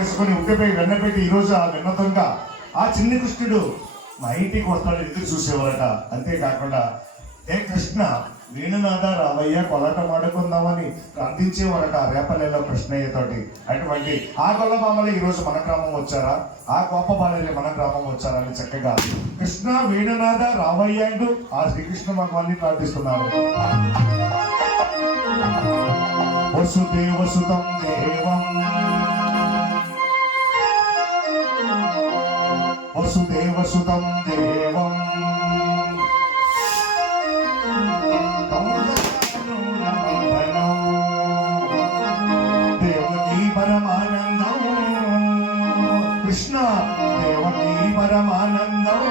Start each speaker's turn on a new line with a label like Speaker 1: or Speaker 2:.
Speaker 1: వేసుకొని ఉట్టిపై వెన్న పెట్టి ఈరోజు ఆ విన్నతంగా ఆ చిన్ని కృష్ణుడు మా ఇంటికి వస్తాడు ఎదురు చూసేవారట. అంతేకాకుండా ఏ కృష్ణ వేణునాథ రావయ్య కొలట మాడుకుందామని ప్రార్థించేవారట ఆ రేపల్లెలో కృష్ణయ్యతోటి. అటువంటి ఆ గొల్లబామలు ఈరోజు మన గ్రామం వచ్చారా? ఆ గొప్ప బాలయ్య మన గ్రామం వచ్చారా అని చక్కగా కృష్ణ వేణునాథ రావయ్య అంటూ ఆ శ్రీకృష్ణ భగవాన్ని ప్రార్థిస్తున్నారు. వసుదేవసుతం దేవం. సుతం దేవం. దేవకీ పరమానందం. కృష్ణ దేవకీ పరమానందం.